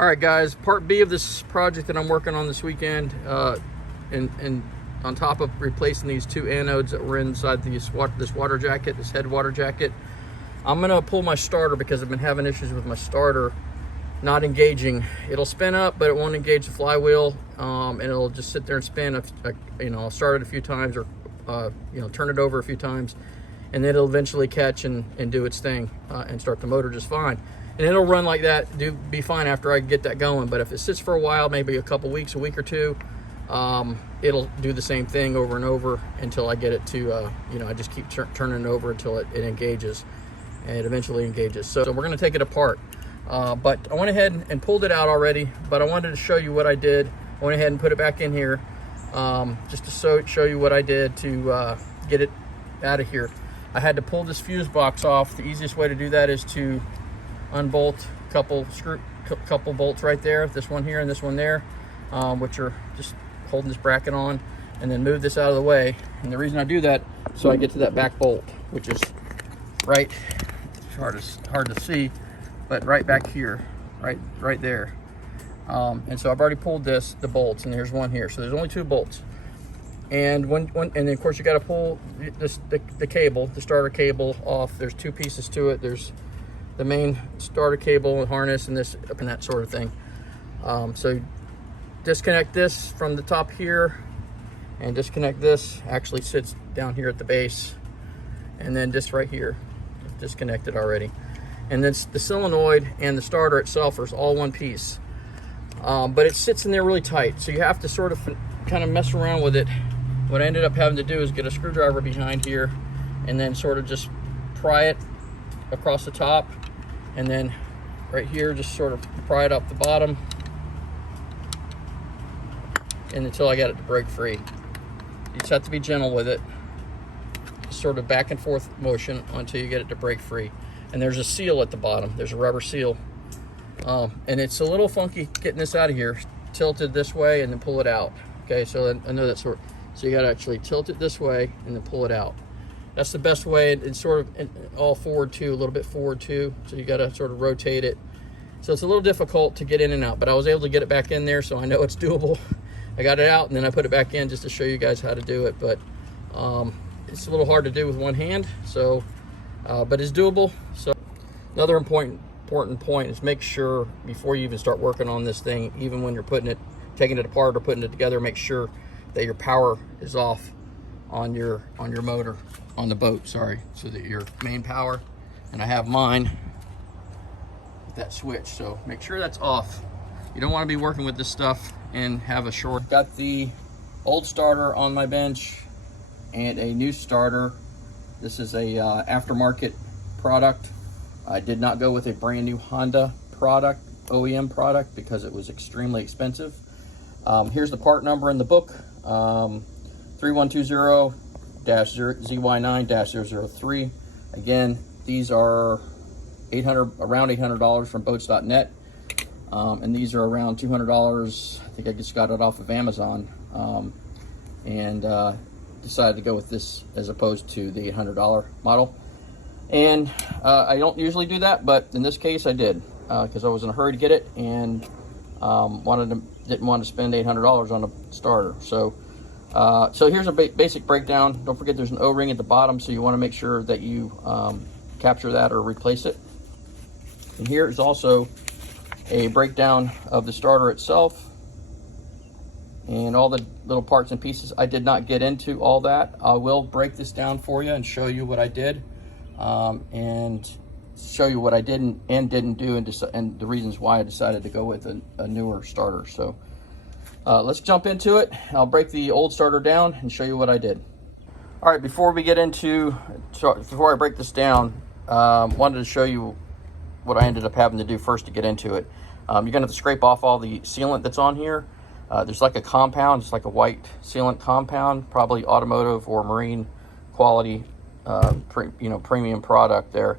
All right, guys, part B of this project that I'm working on this weekend, and on top of replacing these two anodes that were inside this water jacket, this head water jacket, I'm gonna pull my starter because I've been having issues with my starter not engaging. It'll spin up, but it won't engage the flywheel, and it'll just sit there and spin. I'll start it a few times, or turn it over a few times, and then it'll eventually catch and do its thing and start the motor just fine. And it'll run like that, be fine after I get that going. But if it sits for a while, maybe a couple weeks, a week or two, it'll do the same thing over and over until I get it to, I just keep turning it over until it engages, and it eventually engages. So we're gonna take it apart. But I went ahead and pulled it out already, but I wanted to show you what I did. I went ahead and put it back in here, just to show you what I did to get it out of here. I had to pull this fuse box off. The easiest way to do that is to unbolt a couple bolts right there, this one here and this one there, which are just holding this bracket on, and then move this out of the way. And the reason I do that, so I get to that back bolt, which is right, it's hard to see, but right back here, right there. And so I've already pulled the bolts, and there's one here. So there's only two bolts. And and then of course you got to pull the cable, the starter cable off. There's two pieces to it. There's the main starter cable and harness and this and that sort of thing. So disconnect this from the top here, and disconnect this. Actually sits down here at the base, and then just right here, disconnected already. And then the solenoid and the starter itself are all one piece, but it sits in there really tight, so you have to sort of kind of mess around with it. What I ended up having to do is get a screwdriver behind here and then sort of just pry it across the top, and then right here just sort of pry it up the bottom, and until I get it to break free. You just have to be gentle with it, sort of back and forth motion until you get it to break free. And there's a seal at the bottom. There's a rubber seal, and it's a little funky getting this out of here. Tilt it this way and then pull it out. Okay, so I know that sort. So you got to actually tilt it this way and then pull it out. That's the best way. It's sort of all forward too, a little bit forward too. So you got to sort of rotate it. So it's a little difficult to get in and out, but I was able to get it back in there, so I know it's doable. I got it out and then I put it back in just to show you guys how to do it. But it's a little hard to do with one hand. So. But it's doable. So another important point is make sure before you even start working on this thing, even when you're taking it apart or putting it together, make sure that your power is off on your motor, on the boat, sorry, so that your main power, and I have mine with that switch, so make sure that's off. You don't want to be working with this stuff and have a short. Got the old starter on my bench and a new starter. This is a aftermarket product. I did not go with a brand new Honda product, OEM product, because it was extremely expensive. Here's the part number in the book, 3120-ZY9-003. Again, these are around $800 from boats.net, and these are around $200. I think I just got it off of Amazon, and decided to go with this as opposed to the $800 model. And I don't usually do that, but in this case I did, because I was in a hurry to get it, and didn't want to spend $800 on a starter. So here's a basic breakdown. Don't forget there's an O-ring at the bottom, so you want to make sure that you capture that or replace it. And here is also a breakdown of the starter itself and all the little parts and pieces. I did not get into all that. I will break this down for you and show you what I did, and show you what I did and didn't do, and the reasons why I decided to go with a newer starter. So let's jump into it. I'll break the old starter down and show you what I did. All right, before I break this down, wanted to show you what I ended up having to do first to get into it. You're gonna have to scrape off all the sealant that's on here. There's like a compound, it's like a white sealant compound, probably automotive or marine quality, premium product there.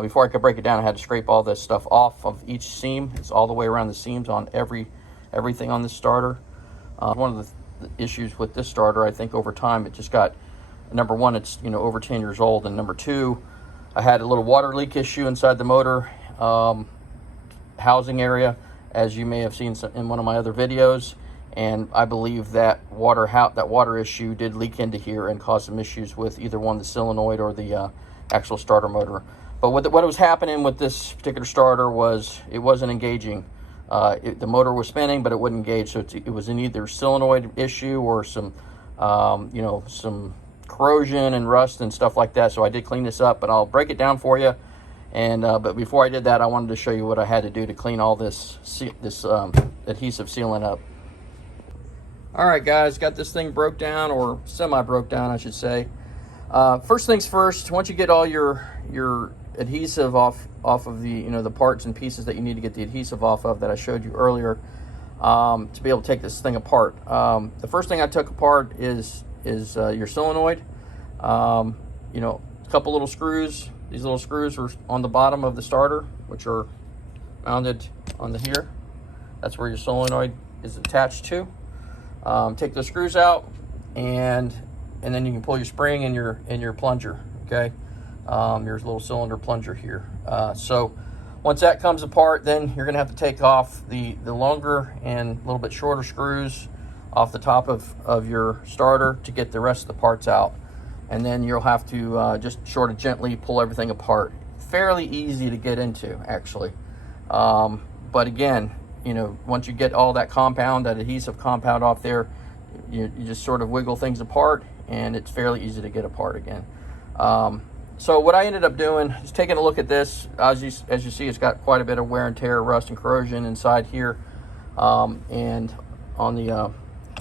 Before I could break it down, I had to scrape all this stuff off of each seam. It's all the way around the seams on everything on this starter. One of the issues with this starter, I think over time, it just got, number one, it's over 10 years old, and number two, I had a little water leak issue inside the motor housing area, as you may have seen in one of my other videos. And I believe that water issue did leak into here and cause some issues with either the solenoid or the actual starter motor. But what was happening with this particular starter was it wasn't engaging. The motor was spinning, but it wouldn't engage. So it was in either solenoid issue or some, some corrosion and rust and stuff like that. So I did clean this up, but I'll break it down for you. And but before I did that, I wanted to show you what I had to do to clean all this adhesive sealant up. All right, guys, got this thing broke down, or semi broke down, I should say. First things first, once you get all your adhesive off of the the parts and pieces that you need to get the adhesive off of that I showed you earlier, to be able to take this thing apart. The first thing I took apart is your solenoid. A couple little screws. These little screws are on the bottom of the starter, which are mounted on the here. That's where your solenoid is attached to. Take those screws out, and then you can pull your spring and your plunger. Okay, your little cylinder plunger here. So once that comes apart, then you're gonna have to take off the longer and a little bit shorter screws off the top of your starter to get the rest of the parts out. And then you'll have to just sort of gently pull everything apart. Fairly easy to get into, actually. But again, once you get all that adhesive compound off there, you just sort of wiggle things apart, and it's fairly easy to get apart again. So what I ended up doing is taking a look at this. As you see, it's got quite a bit of wear and tear, rust and corrosion inside here, and on the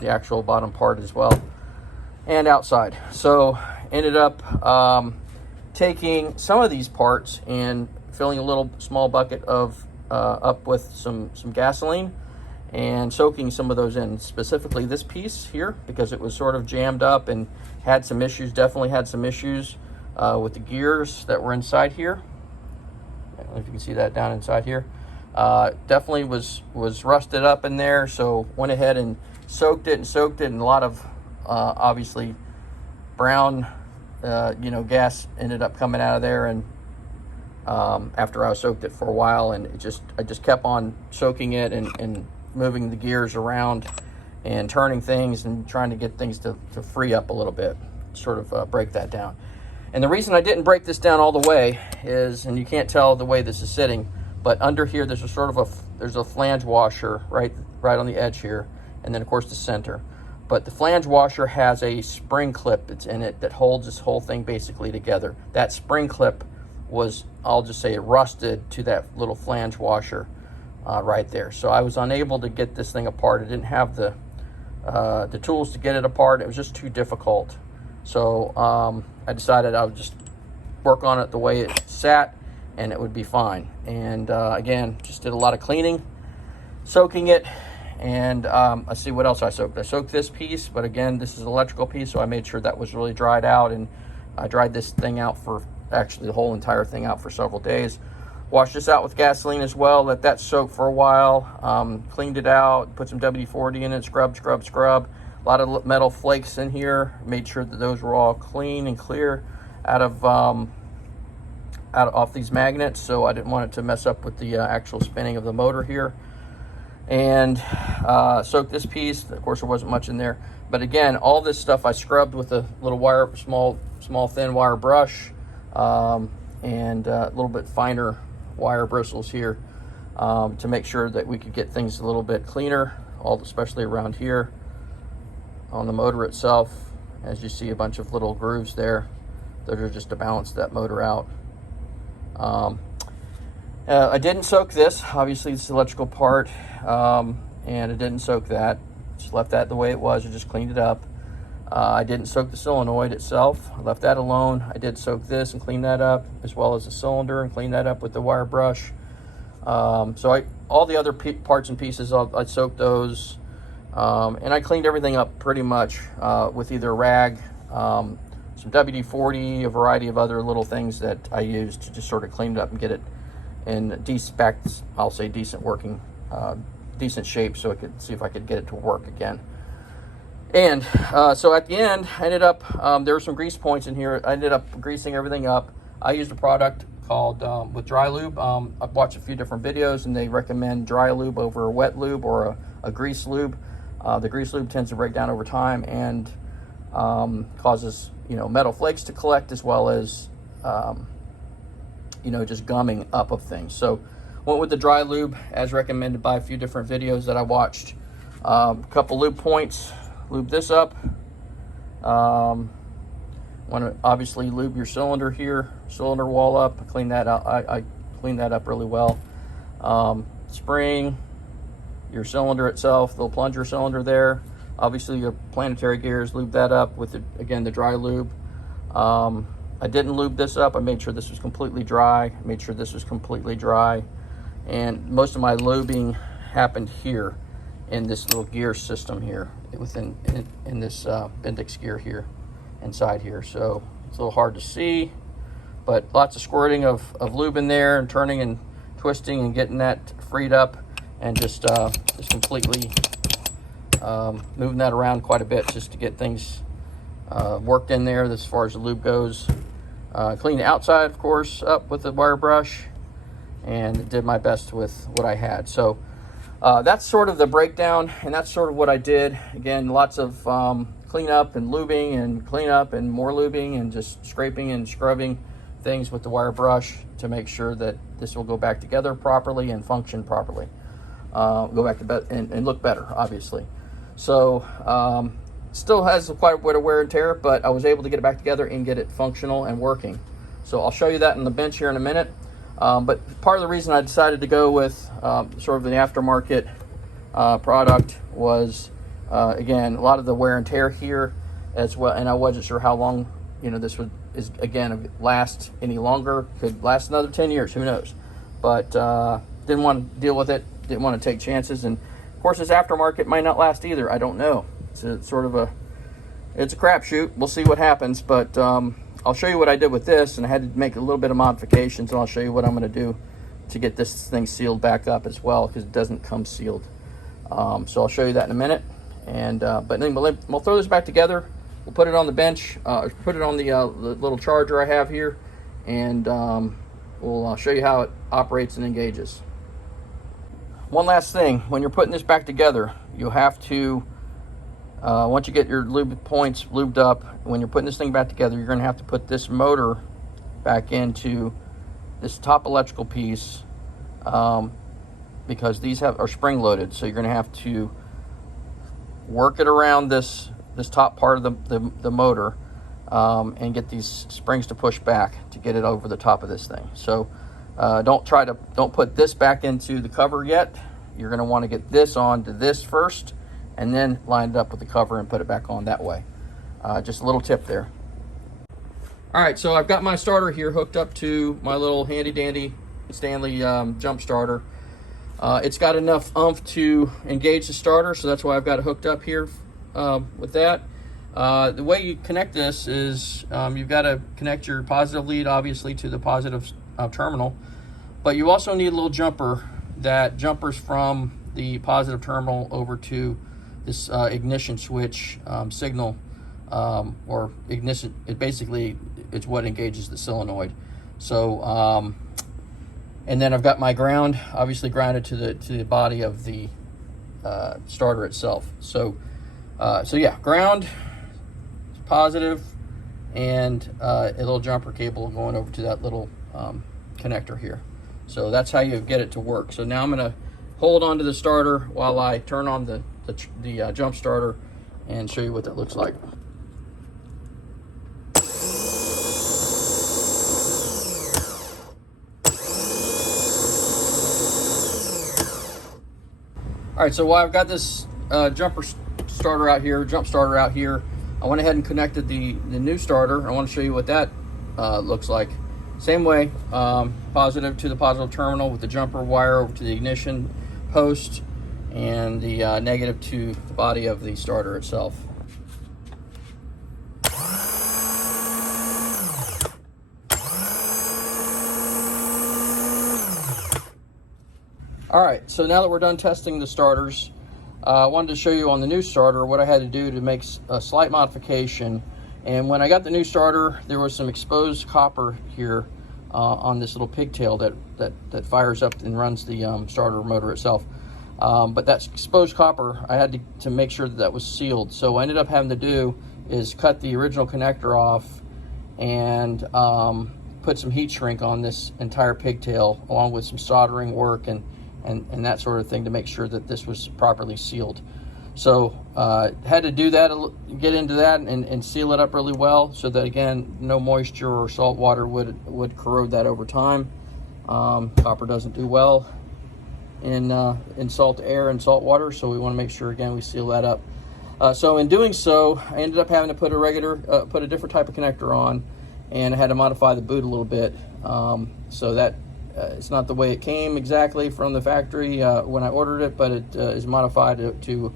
actual bottom part as well, and outside. So ended up taking some of these parts and filling a little small bucket of up with some gasoline and soaking some of those in, specifically this piece here, because it was sort of jammed up and had some issues, definitely had some issues with the gears that were inside here. I don't know if you can see that down inside here. Definitely was rusted up in there, so went ahead and soaked it, and a lot of obviously brown gas ended up coming out of there, and after I soaked it for a while, and I just kept on soaking it and moving the gears around and turning things and trying to get things to free up a little bit, sort of break that down. And the reason I didn't break this down all the way is, and you can't tell the way this is sitting, but under here there's a sort of there's a flange washer right on the edge here, and then of course the center. But the flange washer has a spring clip that's in it that holds this whole thing basically together. That spring clip was, I'll just say, rusted to that little flange washer right there. So I was unable to get this thing apart. I didn't have the tools to get it apart. It was just too difficult. So I decided I would just work on it the way it sat, and it would be fine. And again, just did a lot of cleaning, soaking it. And let's see what else I soaked. I soaked this piece, but again, this is an electrical piece, so I made sure that was really dried out, and I dried this thing out for, actually the whole entire thing out for several days. Washed this out with gasoline as well, let that soak for a while, cleaned it out, put some WD-40 in it, scrub. A lot of metal flakes in here, made sure that those were all clean and clear off these magnets, so I didn't want it to mess up with the actual spinning of the motor here. And soaked this piece. Of course, there wasn't much in there, but again, all this stuff I scrubbed with a little wire, small thin wire brush, and a little bit finer wire bristles here, to make sure that we could get things a little bit cleaner, especially around here on the motor itself. As you see, a bunch of little grooves there. Those are just to balance that motor out. I didn't soak this, obviously it's the electrical part, and I didn't soak that. Just left that the way it was. I just cleaned it up. I didn't soak the solenoid itself. I left that alone. I did soak this and clean that up, as well as the cylinder, and clean that up with the wire brush. So all the other parts and pieces, I soaked those, and I cleaned everything up pretty much with either a rag, some WD-40, a variety of other little things that I used to just sort of clean it up and get it in decent working, decent shape, so I could see if I could get it to work again. And so at the end, I ended up, there were some grease points in here. I ended up greasing everything up. I used a product called with dry lube. I've watched a few different videos, and they recommend dry lube over a wet lube or a grease lube. The grease lube tends to break down over time and causes, you know, metal flakes to collect, as well as you know, just gumming up of things. So went with the dry lube as recommended by a few different videos that I watched. A couple lube points. Lube this up. Want to obviously lube your cylinder here, cylinder wall up. Clean that out. I cleaned that up really well. Spring, your cylinder itself, the little plunger cylinder there. Obviously your planetary gears, lube that up with again the dry lube. I didn't lube this up. I made sure this was completely dry. Made sure this was completely dry. And most of my lubing happened here in this little gear system here, in this Bendix gear here, inside here. So it's a little hard to see, but lots of squirting of lube in there, and turning and twisting and getting that freed up, and just completely moving that around quite a bit just to get things worked in there as far as the lube goes. Cleaned the outside, of course, up with the wire brush, and did my best with what I had. So that's sort of the breakdown, and that's sort of what I did. Again, lots of cleanup and lubing and cleanup and more lubing, and just scraping and scrubbing things with the wire brush to make sure that this will go back together properly and function properly. Go back to bed and look better, obviously. So still has quite a bit of wear and tear, but I was able to get it back together and get it functional and working. So I'll show you that in the bench here in a minute. But part of the reason I decided to go with sort of the aftermarket product was, again, a lot of the wear and tear here as well, and I wasn't sure how long, you know, this would again last any longer. Could last another 10 years, who knows? But didn't want to deal with it, didn't want to take chances, and of course this aftermarket might not last either. I don't know. It's sort of it's a crapshoot. We'll see what happens, but I'll show you what I did with this, and I had to make a little bit of modifications, and I'll show you what I'm going to do to get this thing sealed back up as well, because it doesn't come sealed. So I'll show you that in a minute. And but anyway, we'll throw this back together. We'll put it on the bench, put it on the little charger I have here, and we'll show you how it operates and engages. One last thing, when you're putting this back together, you'll have to, once you get your lube points lubed up, when you're putting this thing back together, you're going to have to put this motor back into this top electrical piece, because these are spring loaded. So you're going to have to work it around this top part of the motor, and get these springs to push back to get it over the top of this thing. So don't put this back into the cover yet. You're going to want to get this onto this first, and then line it up with the cover and put it back on that way. Just a little tip there. All right, so I've got my starter here hooked up to my little handy dandy Stanley jump starter. It's got enough oomph to engage the starter, so that's why I've got it hooked up here with that. The way you connect this is you've got to connect your positive lead, obviously, to the positive terminal, but you also need a little jumper that jumpers from the positive terminal over to this ignition switch signal, or ignition. It's what engages the solenoid. So and then I've got my ground obviously grounded to the body of the starter itself. So yeah, ground positive, and a little jumper cable going over to that little connector here. So that's how you get it to work. So now I'm going to hold on to the starter while I turn on the jump starter and show you what that looks like. All right, so while I've got this jump starter out here, I went ahead and connected the new starter. I want to show you what that looks like. Same way, positive to the positive terminal with the jumper wire over to the ignition post, and the negative to the body of the starter itself. All right, so now that we're done testing the starters, I wanted to show you on the new starter what I had to do to make a slight modification And when I got the new starter, there was some exposed copper here on this little pigtail that fires up and runs the starter motor itself. But that exposed copper, I had to make sure that was sealed. So what I ended up having to do is cut the original connector off and put some heat shrink on this entire pigtail, along with some soldering work and that sort of thing, to make sure that this was properly sealed. So had to do that, get into that and seal it up really well, so that again, no moisture or salt water would corrode that over time. Copper doesn't do well in salt air and salt water, so we want to make sure again we seal that up. So in doing so, I ended up having to put a different type of connector on, and I had to modify the boot a little bit, so that it's not the way it came exactly from the factory when I ordered it, but it is modified to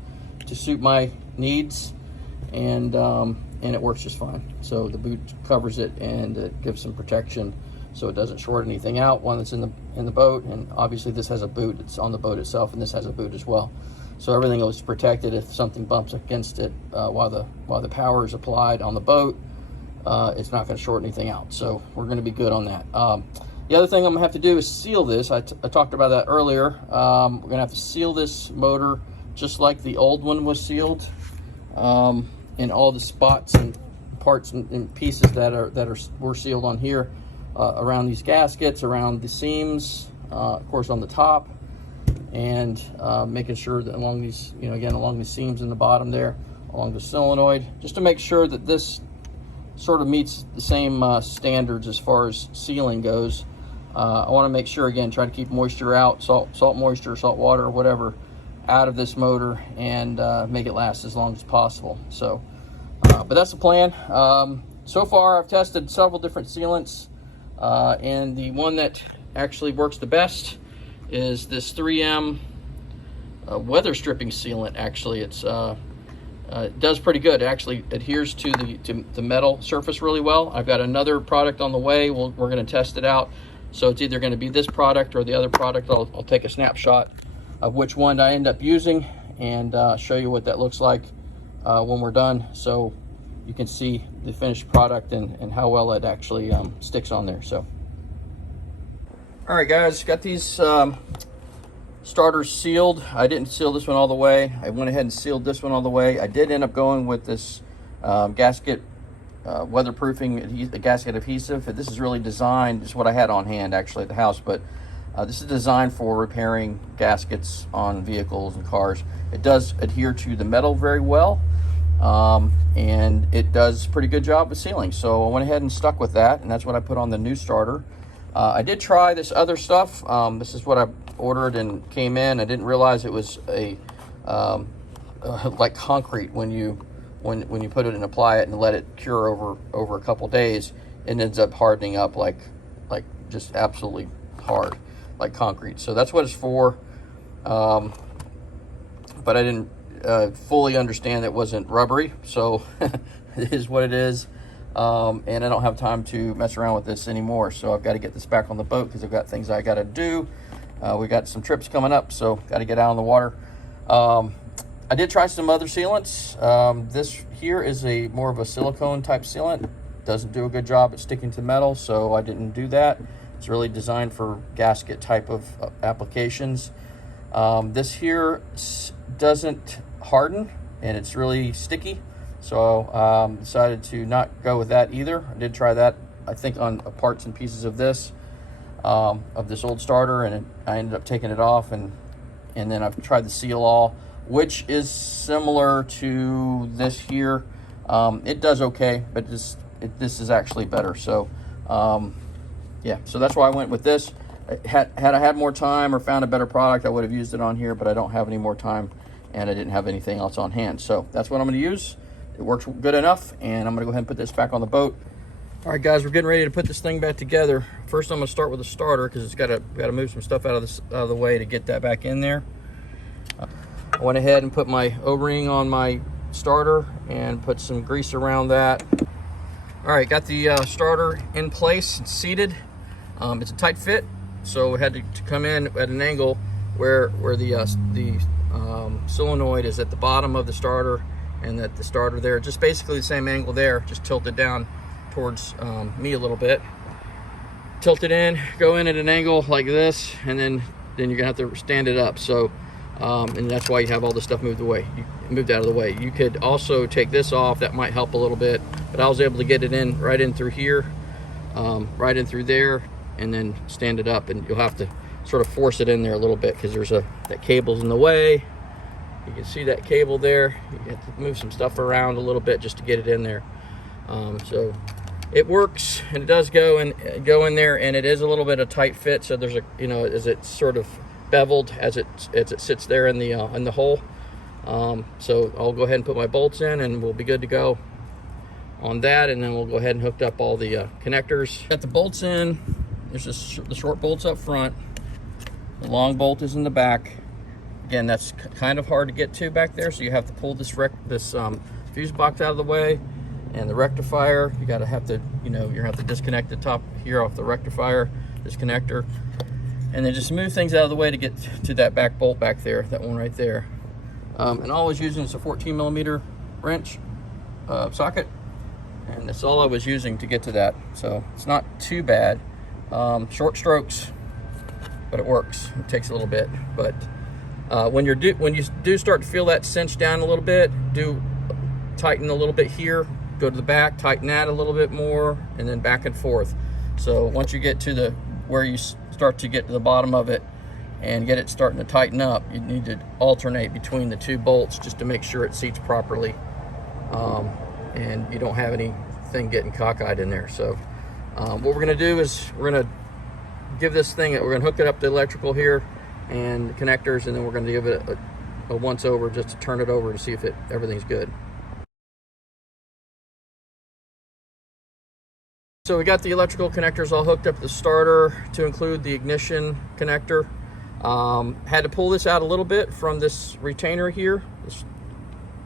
suit my needs, and it works just fine. So the boot covers it, and it gives some protection so it doesn't short anything out when it's in the boat. And obviously this has a boot, it's on the boat itself, and this has a boot as well. So everything is protected. If something bumps against it while the power is applied on the boat, it's not going to short anything out. So we're going to be good on that. The other thing I'm going to have to do is seal this. I talked about that earlier. We're going to have to seal this motor just like the old one was sealed, in all the spots and parts and pieces that were sealed on here, around these gaskets, around the seams, of course on the top, and making sure that along these, again, along the seams in the bottom there, along the solenoid, just to make sure that this sort of meets the same standards as far as sealing goes. I want to make sure, again, try to keep moisture out, salt moisture, salt water, or whatever, out of this motor, and make it last as long as possible. So, but that's the plan. So far, I've tested several different sealants, and the one that actually works the best is this 3M weather stripping sealant. Actually, it does pretty good. It actually adheres to the metal surface really well. I've got another product on the way. We're going to test it out. So it's either going to be this product or the other product. I'll take a snapshot of which one I end up using and show you what that looks like when we're done, so you can see the finished product and how well it actually sticks on there. So, all right guys, got these starters sealed. I didn't seal this one all the way. I went ahead and sealed this one all the way. I did end up going with this Gasket weatherproofing gasket adhesive. This is really designed, it's what I had on hand actually at the house, but this is designed for repairing gaskets on vehicles and cars. It does adhere to the metal very well, and it does a pretty good job of sealing. So I went ahead and stuck with that, and that's what I put on the new starter. I did try this other stuff. This is what I ordered and came in. I didn't realize it was like concrete. When you put it and apply it and let it cure over a couple days, it ends up hardening up like just absolutely hard, like concrete. So that's what it's for. But I didn't fully understand it wasn't rubbery, so it is what it is. And I don't have time to mess around with this anymore, so I've got to get this back on the boat because I've got things I got to do. We got some trips coming up, so got to get out on the water. I did try some other sealants. This here is more of a silicone type sealant. Doesn't do a good job at sticking to metal, so I didn't do that. It's really designed for gasket type of applications. This here doesn't harden, and it's really sticky, so decided to not go with that either. I did try that, I think, on parts and pieces of this old starter, and I ended up taking it off, and then I've tried the Seal All, which is similar to this here. It does okay, but this is actually better. So yeah, so that's why I went with this. Had I had more time or found a better product, I would have used it on here, but I don't have any more time, and I didn't have anything else on hand. So that's what I'm going to use. It works good enough, and I'm going to go ahead and put this back on the boat. All right, guys, we're getting ready to put this thing back together. First, I'm going to start with the starter because it's got to move some stuff out of the way to get that back in there. I went ahead and put my O-ring on my starter and put some grease around that. All right, got the starter in place and seated. It's a tight fit, so it had to come in at an angle where the solenoid is at the bottom of the starter and that the starter there, just basically the same angle there, just tilted down towards me a little bit. Tilt it in, go in at an angle like this, and then you're gonna have to stand it up. So, and that's why you have all this stuff moved away. Moved out of the way. You could also take this off. That might help a little bit, but I was able to get it in right in through here, right in through there, and then stand it up. And you'll have to sort of force it in there a little bit because there's that cable's in the way. You can see that cable there. You have to move some stuff around a little bit just to get it in there. So it works, and it does go in there, and it is a little bit of tight fit. So there's as it's sort of beveled as it sits there in the hole. So I'll go ahead and put my bolts in, and we'll be good to go on that. And then we'll go ahead and hook up all the connectors. Got the bolts in. There's the short bolts up front. The long bolt is in the back. Again, that's kind of hard to get to back there, so you have to pull this fuse box out of the way. And the rectifier, you're gonna have to disconnect the top here off the rectifier, this connector, and then just move things out of the way to get to that back bolt back there, that one right there. And all I was using is a 14mm wrench socket, and that's all I was using to get to that. So it's not too bad. Short strokes, but it works. It takes a little bit, but when you do start to feel that cinch down a little bit, do tighten a little bit here. Go to the back, tighten that a little bit more, and then back and forth. So once you get to where you start to get to the bottom of it and get it starting to tighten up, you need to alternate between the two bolts just to make sure it seats properly, and you don't have anything getting cockeyed in there. So what we're gonna do is we're gonna give this thing, we're gonna hook it up to the electrical here and the connectors, and then we're gonna give it a once over just to turn it over to see if everything's good. So we got the electrical connectors all hooked up to the starter to include the ignition connector. Had to pull this out a little bit from this retainer here,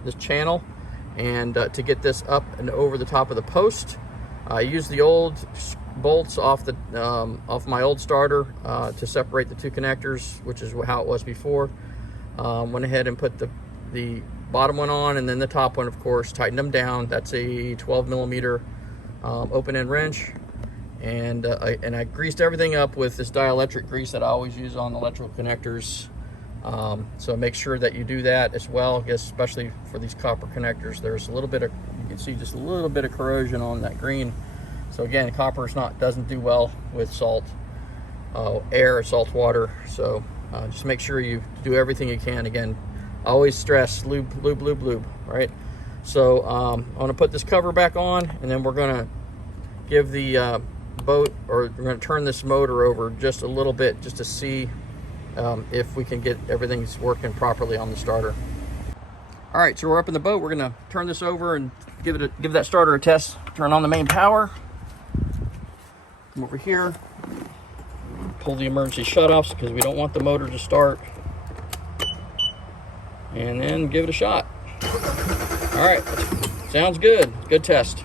this channel, and to get this up and over the top of the post. I used the old bolts off my old starter to separate the two connectors, which is how it was before. Went ahead and put the bottom one on, and then the top one, of course, tightened them down. That's a 12mm open-end wrench, and I greased everything up with this dielectric grease that I always use on electrical connectors. So make sure that you do that as well, I guess, especially for these copper connectors. There's a little bit of, you can see just a little bit of corrosion on that green. So again, copper doesn't do well with salt air or salt water. So just make sure you do everything you can. Again, always stress lube, lube, lube, lube, right? So I'm going to put this cover back on, and then we're going to give the boat, or we're going to turn this motor over just a little bit just to see if we can get everything's working properly on the starter. All right, so we're up in the boat. We're going to turn this over and give that starter a test. Turn on the main power. Come over here. Pull the emergency shutoffs because we don't want the motor to start. And then give it a shot. All right, sounds good. Good test.